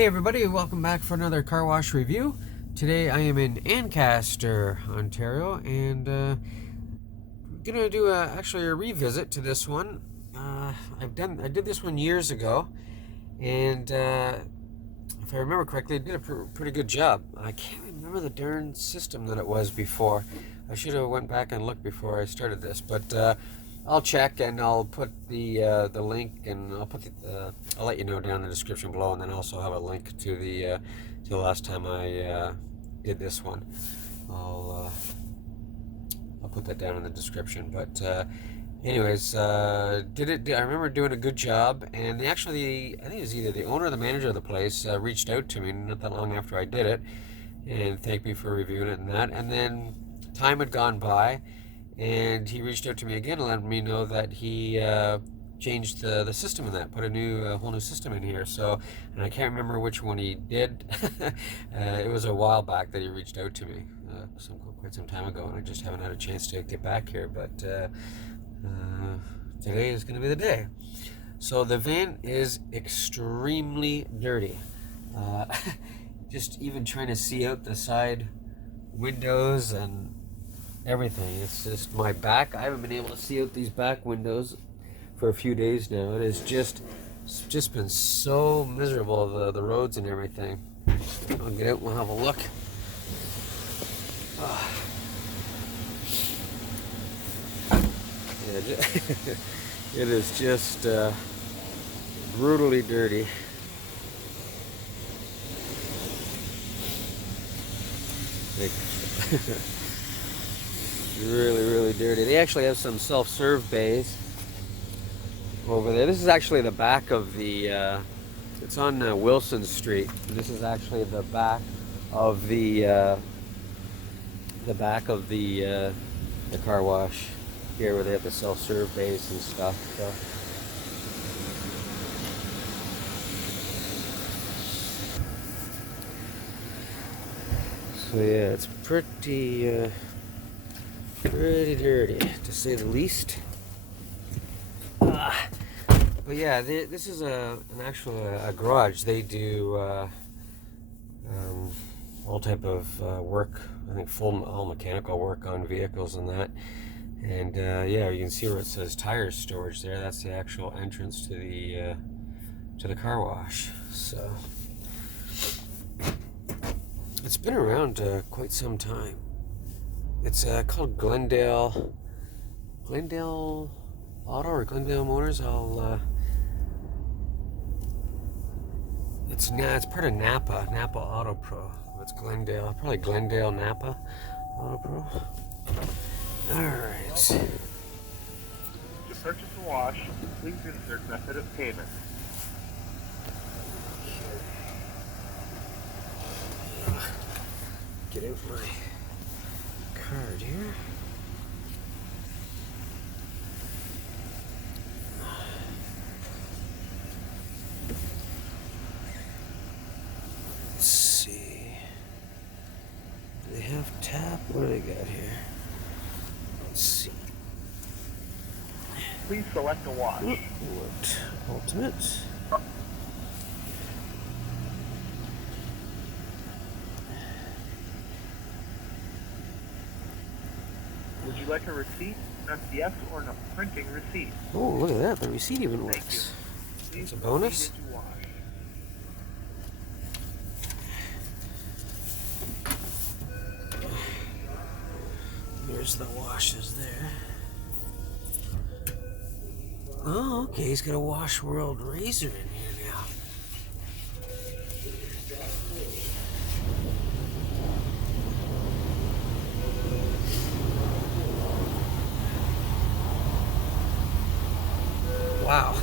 Hey everybody, welcome back for another car wash review. Today I am in Ancaster, Ontario, and gonna do actually a revisit to this one. I did this one years ago, and if I remember correctly, it did a pretty good job. I can't remember the darn system that it was before. I should have went back and looked before I started this, but I'll check and I'll put the link, and I'll let you know down in the description below, and then also have a link to the last time I did this one. I'll put that down in the description. But anyways, I remember doing a good job, and I think it was either the owner or the manager of the place reached out to me not that long after I did it and thanked me for reviewing it and that. And then time had gone by, and he reached out to me again and let me know that he changed the system in that, put a whole new system in here. So, and I can't remember which one he did. It was a while back that he reached out to me, quite some time ago, and I just haven't had a chance to get back here. But today is going to be the day. So the van is extremely dirty. Just even trying to see out the side windows and everything. It's just my back. I haven't been able to see out these back windows for a few days now. It has just been so miserable, the roads and everything. I'll get out and we'll have a look. Yeah, it is just brutally dirty. Really dirty. They actually have some self-serve bays over there. This is actually the back of the it's on Wilson Street. This is actually the back of the car wash here, where they have the self-serve bays and stuff. So yeah, it's pretty dirty, to say the least. But yeah, this is an actual garage. They do all type of work. I think all mechanical work on vehicles and that. And yeah, you can see where it says tire storage there. That's the actual entrance to the car wash. So it's been around quite some time. It's called Glendale Auto or Glendale Motors. It's part of Napa Auto Pro. It's Glendale, probably Glendale Napa Auto Pro. All right. To purchase a wash, please insert method of payment. Get out my card here. Let's see. Do they have tap? What do they got here? Let's see. Please select a wash. What? Ultimate. Would you like a receipt? Press yes or no. Printing receipt. Oh, look at that. The receipt even Thank you. works. Please It's a bonus. proceed to wash. There's the washes there. Oh, okay. He's got a Wash World razor in here now. Wow.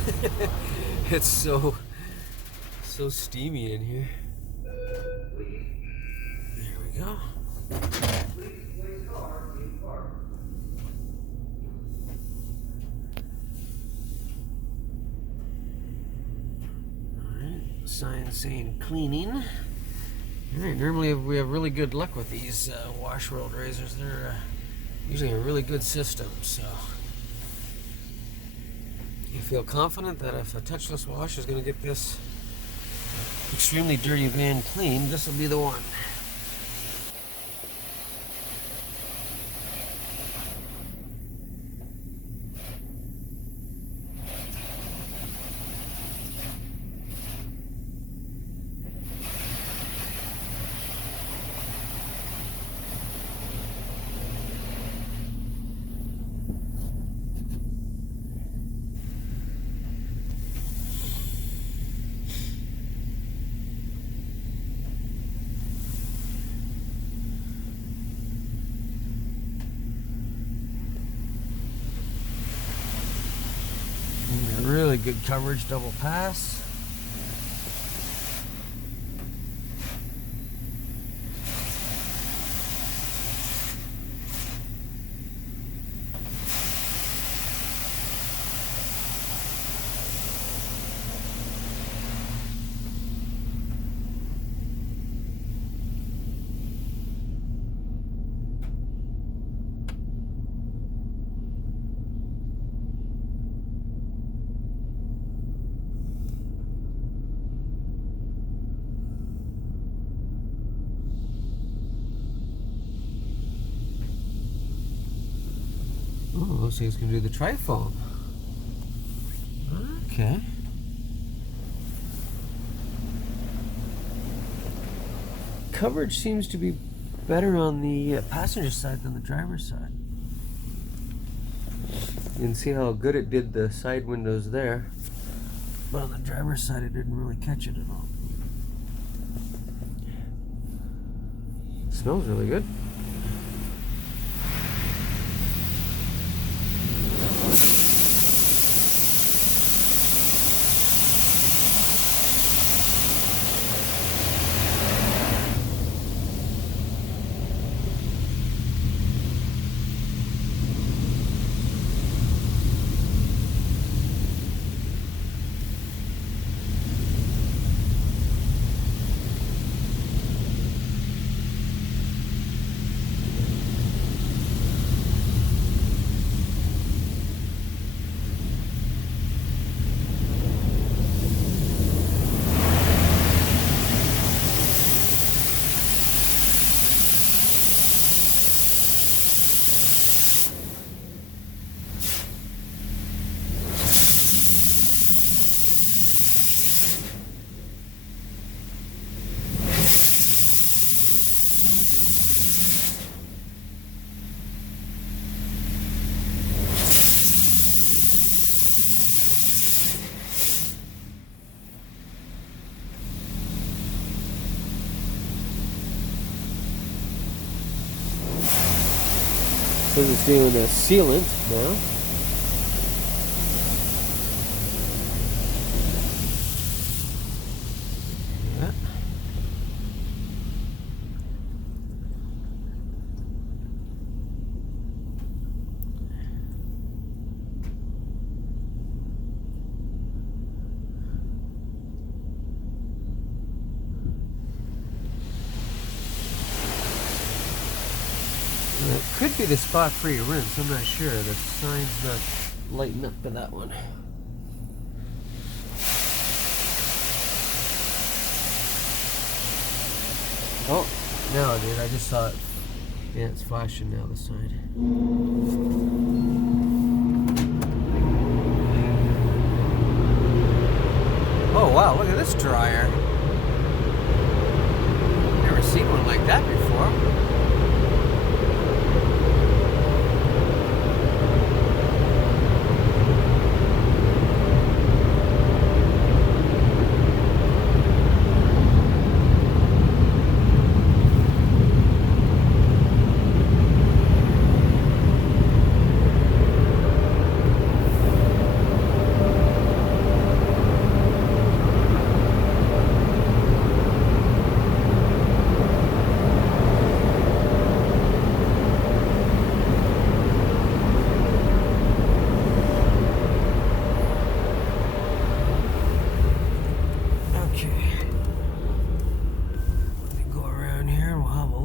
It's so steamy in here. There we go. Sign saying cleaning. All right, normally we have really good luck with these Wash World razors. They're usually a really good system, so you feel confident that if a touchless wash is going to get this extremely dirty van cleaned, this will be the one. Really good coverage, double pass. Oh, looks like he's going to do the trifoam. Okay. Coverage seems to be better on the passenger side than the driver's side. You can see how good it did the side windows there. But on the driver's side, it didn't really catch it at all. Smells really good. So it's doing a sealant now. Yeah. It could be the spot-free rinse, I'm not sure. The sign's not lighting up to that one. Oh, no, dude, I just saw it. Yeah, it's flashing now, the sign. Oh, wow, look at this dryer. Never seen one like that before.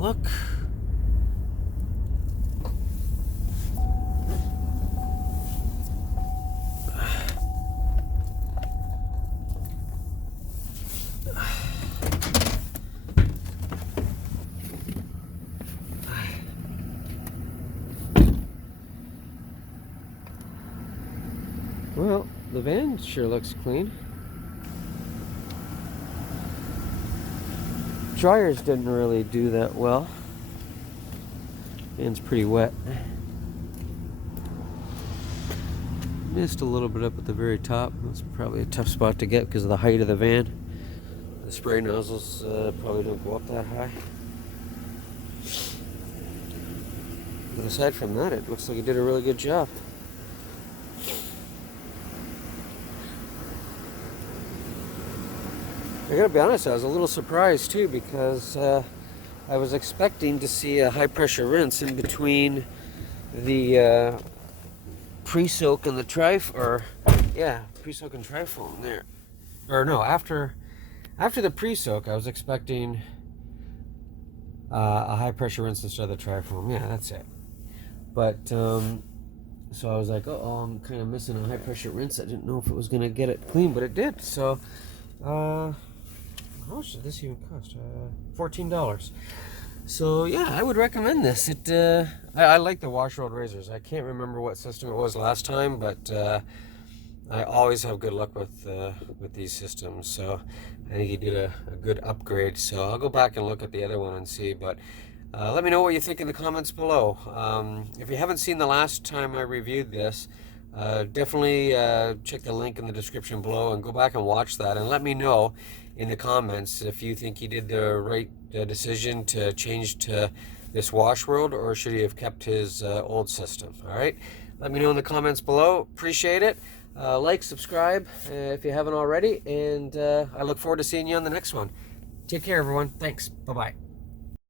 Look. van sure looks clean. Dryers didn't really do that well. Van's pretty wet. Missed a little bit up at the very top. That's probably a tough spot to get because of the height of the van. The spray nozzles probably don't go up that high. But aside from that, it looks like he did a really good job. I gotta be honest, I was a little surprised too because I was expecting to see a high pressure rinse in between the pre-soak and the pre-soak and tri-foam there. Or no, after the pre-soak, I was expecting a high pressure rinse instead of the tri-foam. Yeah, that's it. But so I was like, oh, I'm kind of missing a high pressure rinse. I didn't know if it was gonna get it clean, but it did. So how much did this even cost? $14. So yeah, I would recommend this. I like the Washroad razors. I can't remember what system it was last time, but I always have good luck with these systems. So I think he did a good upgrade. So I'll go back and look at the other one and see. But let me know what you think in the comments below. If you haven't seen the last time I reviewed this, definitely check the link in the description below and go back and watch that, and let me know in the comments if you think he did the right decision to change to this Washroad, or should he have kept his old system. All right, let me know in the comments below. Appreciate it. Like, subscribe if you haven't already, and I look forward to seeing you on the next one. Take care, everyone. Thanks. Bye-bye.